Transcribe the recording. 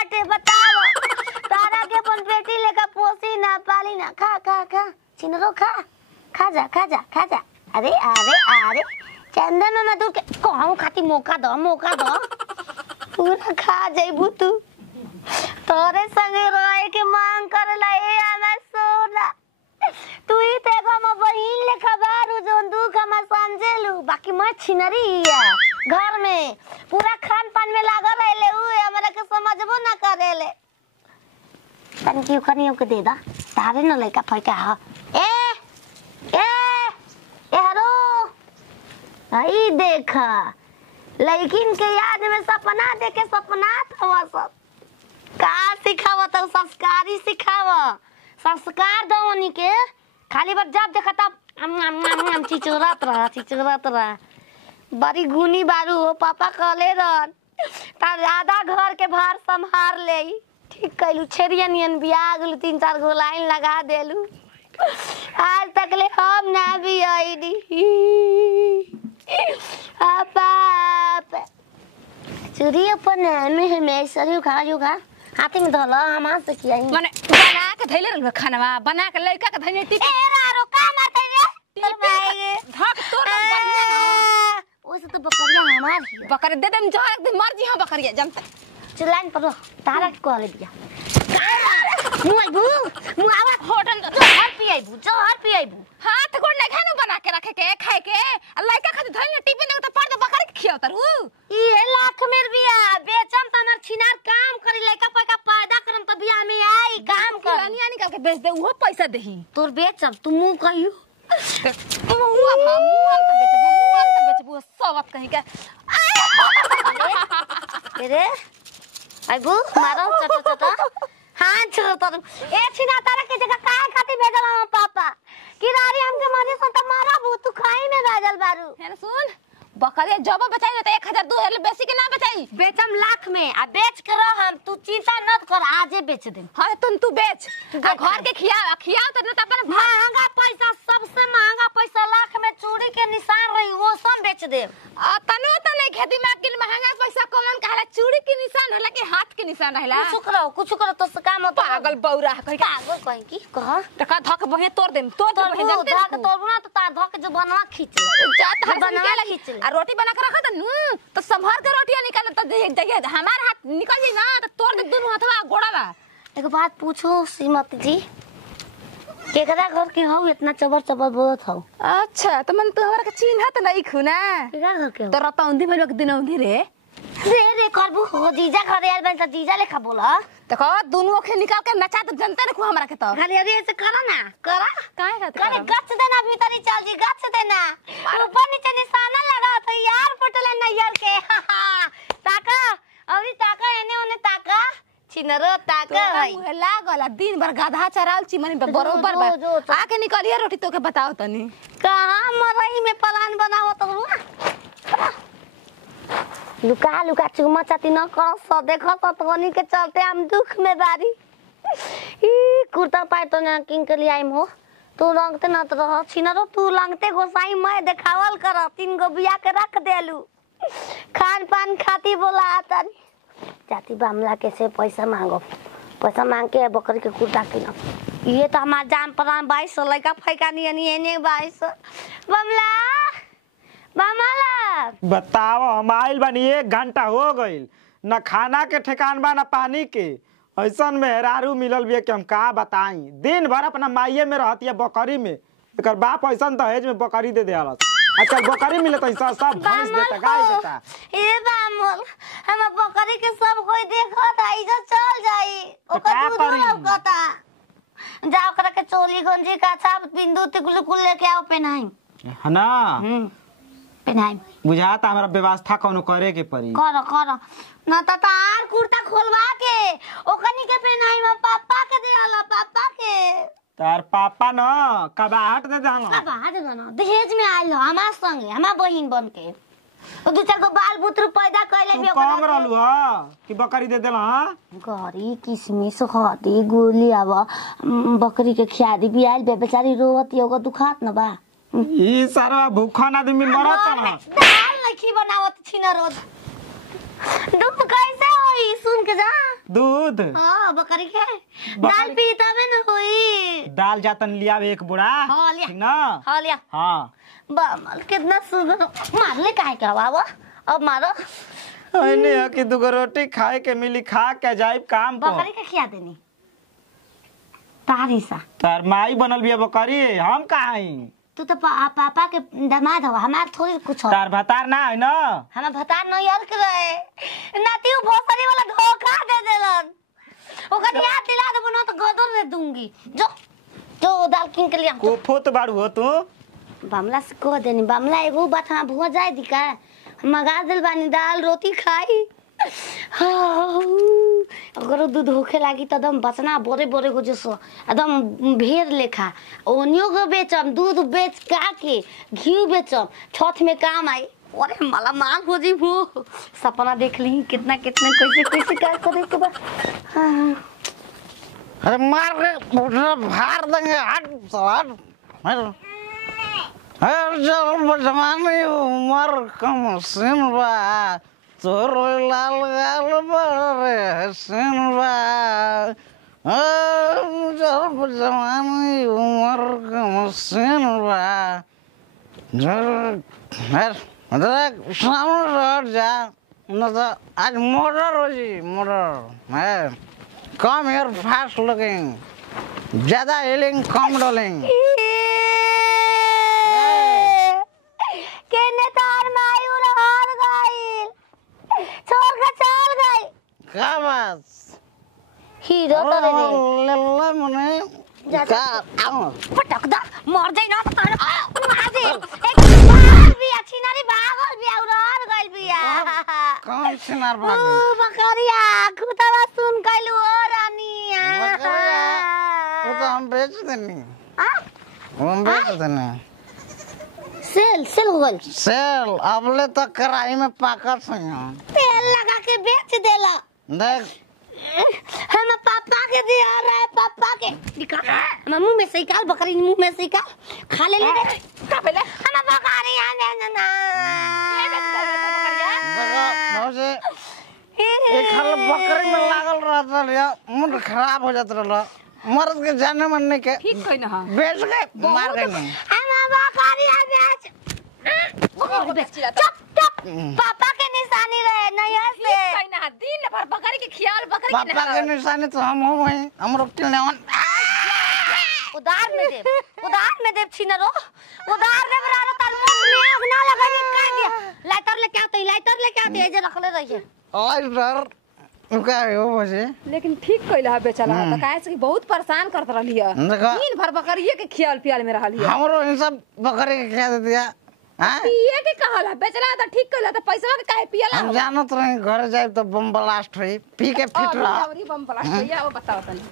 बाटे बताओ। तारा के अपन बेटी लेकर पोसी ना पाली ना। खा खा खा चिनरो खा खा जा खा जा खा जा। अरे अरे अरे चंदन में मधुर के कहूं खाती मौका दो पूरा खा जाइबू तू। तोरे संगे रहे के मांग कर लाई हमें सोना। तू ही ते हम बहिन लेखा बारू जोन दुख हम समझेलू। बाकी मैं छिनरी है घर में पूरा खान पान में लागल रहले हुए हमरा के समझबो ना करेले। तन की खनियो के दे दा तारे न लइका फइका ह। ए हरो आई देखा लड़किन के याद में सपना देखे सपना थवा सब का सिखाव तो संस्कारी सिखाव। संस्कार दो उन्हीं के खाली बार जब देखा तब चिचोरत रहा। बड़ी गुनी बारू हो पापा कहले रहन तार आधा घर के भार संभार ले। ठीक कहलू छेरिया नियन बियाह गेलू 3-4 गो लाइन लगा देलू। आज तक ले हम ना भी आईडी पापा चूड़ी अपन में सरियो खा हाथी में धोला हमार से किया माने बना के धइले रहल खानावा बना के लइका के धइने टिप ए रारो का मारते रे तोर भाई धक तोर बढ़िया ओसे तो बकरिया हमार बकरे दे देम जो एक दिन मर जी हां बकरिया जानता चलाइन पर तारा के कहले दिया मुआवा होटल जोहर पियाइबू हाथ गोड़ नहीं खाना बना के रखे के खाए के लइका खातिर धइले टिप ने तो पड़ दे बकरे के खियाव तरु ई लाख मेर बिया बेचम त हमर छिनार काम करी लइका पैका पैदा करम त बिया में आई काम कर निया निकाल के बेच दे वो पैसा देही तोर बेचम तू मुंह कहियो मुआ त बेचबू सबत कहीं के अरे आइबू मारो चटा हां छोड़ तर ए छिना तारा के जगह काहे खाती भेजल हम पापा किरारी हमके मारी सन त मारा बू तू खाई में भेजल बारू है सुन बकरिया जब बचाई त 1000-2000 बेसी के ना बचाई बेचम लाख में आ बेच कर हम तू चिंता मत कर आजे बेच दे। हां तू बेच आ घर के खिया त न त अपन महंगा पैसा सबसे महंगा पैसा लाख में चूड़ी के निशान रही वो सब बेच दे। आ तनो त नहीं खेती में कि महंगा पैसा कौन कहला चूड़ी के निशान होला कि हाथ के निशान रहला कुछ करो तो काम होता पागल बौरा कहि पागल कहि की कह त का धक बहे तोड़ देम तोड़ बहे जानते धक तोड़ना तो तार धक जो बनवा खींच जात बनवा खींच आ रोटी बना के रखा त तो संभार के रोटियां निकाल त देखिए हमार हाथ निकल जी ना त तोड़ दे दोनों हाथवा गोड़ावा। एक बात पूछो श्रीमती जी केकरा घर के हो इतना चबर चबर बोलत हो। अच्छा तो मन तो हमरा के चिन्हत नहीं खुना केकरा घर के हो तो रतौंधी भइल के दिन औंधी रे रे करबू हो जीजा घरे आइल बन त जीजा लेखा बोला देखो दोनों के निकाल के नचा त जनते रखो हमरा के तो खाली अरे ऐसे करा ना करा काहे करे गच देना भीतर ही चल जी गच देना ऊपर नीचे निशाना लगा तो यार पटले ना यार के ताका अभी ताका एने ओने ताका छिनरो ताका भाई मुहे लागल दिन भर गाधा चराल चिमनी पे बरोबर बा आके निकलिए रोटी तो के बताओ तनी कहां मरई में प्लान बनाओ तो लुका चुमा चाती न कर स देखो तोनी के चलते हम दुख में बारी ई कुर्ता पाए तो ना किंग के लिए आइम हो तू रंगते न तो रह छिनरो तू रंगते गोसाई मैं देखावल कर 3 गो बिया के रख देलू खान पान खाती बोला आता जाती बामला कैसे पैसा मांग के बकरी के कुर्ता किन ये तो हमार जान प्राण 2200 लइका फैका नहीं एने 2200 बामला बताओ हम आइल बानी 1 घंटा हो गइल न खाना के ठिकान बा न पानी के ऐसन मेहरारू मिलल बिया कि हम का बताई दिन भर अपना माइये में रहतिया बकरी में एकर बाप ऐसन दहेज में बकरी दे देलस आजकल बकरी मिलत ऐसा सब भैंस देता गाय देता ए बामल हम बकरी के सब कोई देखत आई जो चल जाई ओकर दूध लौकता जाओ कर के चोली गंजी का छाप बिंदु तिकुल कुल लेके आओ पेनाई है ना पेनाई बुझाता हमरा व्यवस्था कोनो करे के पड़ी कर ना त तार कुर्ता खोलवा के ओकनी के पेनाई में पापा के देला पापा के तार पापा न कबाहट दे दानो कबाहट देना दहेज में आइल हमार संगे हमार बहिन बन के ओ 2-4 गो बाल बुतरू पैदा कइले भी कम रहलु ह कि बकरी दे देला ह गरी किसमिस हदी गोली आवा बकरी के खियादी भी आइल बे बेचारी रोवती ओको दुखात न बा ई सारा भूखन आदमी मरत ह दाल लखी बनावत छिन रोज दुख कैसे होई सुन के जा दूध हां बकरी के दाल पी तबे न होई। दाल जातन लिया एक बुरा। हां लिया ठीक ना। हां लिया। हाँ बामल कितना सुगर मार ले काहे का बाबा अब मारो। ऐने है कि दुगो रोटी खाए के मिली खा के जाइब काम पर। बकरी के खिया देनी तारी सा। तार माई बनल बिया बकरी हम कहाँ हई? तू तो पापा के दामाद हो हमार थोड़ी कुछ हो। तार भतार ना है ना। हमार भतार नहीं यार के रहे नाती वो भोसरी वाला धोखा दे देलन। ओकर याद दिला दे ना तो गदर दे दूंगी। जो जो दाल किन के लिया को फोत बाड़ू हो तू। बामला से कह देनी बामला एगो बात हम भुआ जाए दी का मगा दिल बानी दाल रोटी खाई। अगर दूध होखे लागी त एकदम बचना बोरे बोरे हो जसो एकदम भेड़ लेखा ओनियो को बेचम दूध बेच का के घी बेचम छठ में काम आई। अरे माला माल हो जी वो सपना देख ली कितना कितना कैसे कैसे क्या करे के बा। अरे मार के भार देंगे हट सवार चल जमाने उमर कम सिन बा तोर लाल गाल बड़े हसीन बा चल जमाने उमर कम सिन बा मतलब सामने रह जा न तो आज मर्डर हो जी मर्डर है कम हेयर फास्ट लुकिंग ज्यादा हिलिंग कम डोलिंग केने तार मायूर हार गइल छोड़ के चल गई। क्या बात हीरो तो रे ले मने का पटक दा मर जाई ना तो तार मार दे एक बार भी अच्छी नारी भागल भी और हार गइल बिया। कौन सिनार भाग बकरिया खुदवा सुन कइलू ओ रानिया वो तो हम बेच देनी हम बेच देनी सेल हो गइल सेल अबले तो कढ़ाई में पाकत है तेल लगा के बेच देला। देख हम पापा के दिया रहा है पापा के निकाल हम मुंह में से निकाल बकरी मुंह में से निकाल खा ले का पहले हम बकरी आने ना देखो मौजे एक हल बकरी में लागल रहता लिया मूड खराब हो जाता रहा मर्द के जाने मन के ठीक कहि ना बेच के मार गए नहीं हम बकरी आने चुप चुप पापा के निशानी रहे नया से कहि ना दिन भर बकरी के खियाल बकरी के पापा के निशानी तो हम हो वही हम रोटी लेवन उधार में देव छिनरो उधार देव रहा तार मुंह में आग ना लगानी काट दिया लाइटर लेके आते जे रखले रहिए और डर उका हो बजे लेकिन ठीक कइला बेचला त काहे से बहुत परेशान करत रहली है देखो दिन भर बकरिए के खियाल पियाल में रहली है हमरो इन सब बकरी के खिया दे दिया हां पिए के कहला बेचला त ठीक कइला त पैसा के काहे पियला हम जानत रही घर जाए तो बम ब्लास्ट हुई पी के फिट रहा बम ब्लास्ट भैया वो बताओ तनी